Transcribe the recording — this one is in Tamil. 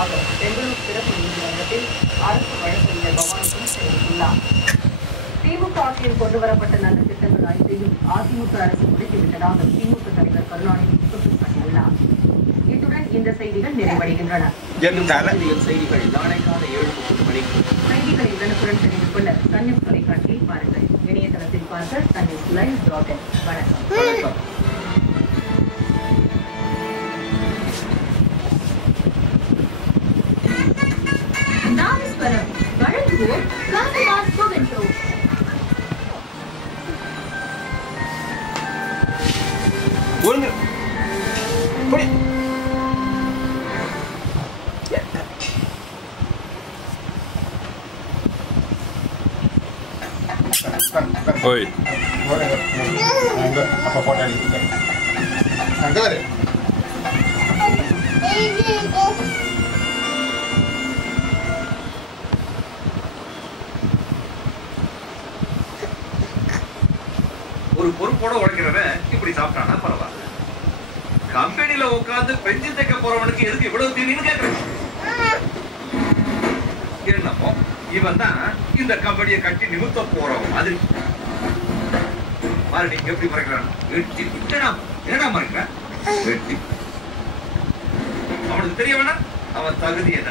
வருவதாக பெங்களூர் சிறப்பு நீதிமன்றத்தில் அரசு வழக்கறிஞர் பவானிக்கும் தெரிவித்துள்ளார். திமுக ஆட்சியில் கொண்டுவரப்பட்ட நல்ல திட்டங்கள் அனைத்தையும் அதிமுக அரசு முடித்துவிட்டதாக திமுக தலைவர் கருணாநிதி குற்றம் சாட்டியுள்ளார். இத்துடன் இந்த செய்திகள் நிறைவடைகின்றன. செய்திகள் நாளை காலை 7:30 மணிக்கு. செய்திகளை உடனுக்குடன் தெரிந்து கொள்ள சன்னியூஸ் தொலைக்காட்சியை பாருங்கள். இணையதளத்தில் பார்க்க sunNewsLive.in. வணக்கம். நாமஸ்வரம் வழங்குவோர் காந்திமாஸ் கோவிந்தோ. Oi. Apa foto ini? Angkat. ஒரு பொறுப்போட உழைக்கிறவன் இப்படி சாப்பிட்டானா பரவாயில்ல. கம்பெனில உட்கார்ந்து பெஞ்சு தைக்க போறவனுக்கு எதுக்கு இவ்வளவு தீனின்னு கேட்கறேன். என்னமோ இவன் தான் இந்த கம்பெனியை கட்டி நிமித்த போறவன் மாதிரி. பாரு நீங்க எப்படி மறைக்கிறான். என்னடா மறைக்கிறான். அவனுக்கு தெரிய வேணா அவன் தகுதி என்ன.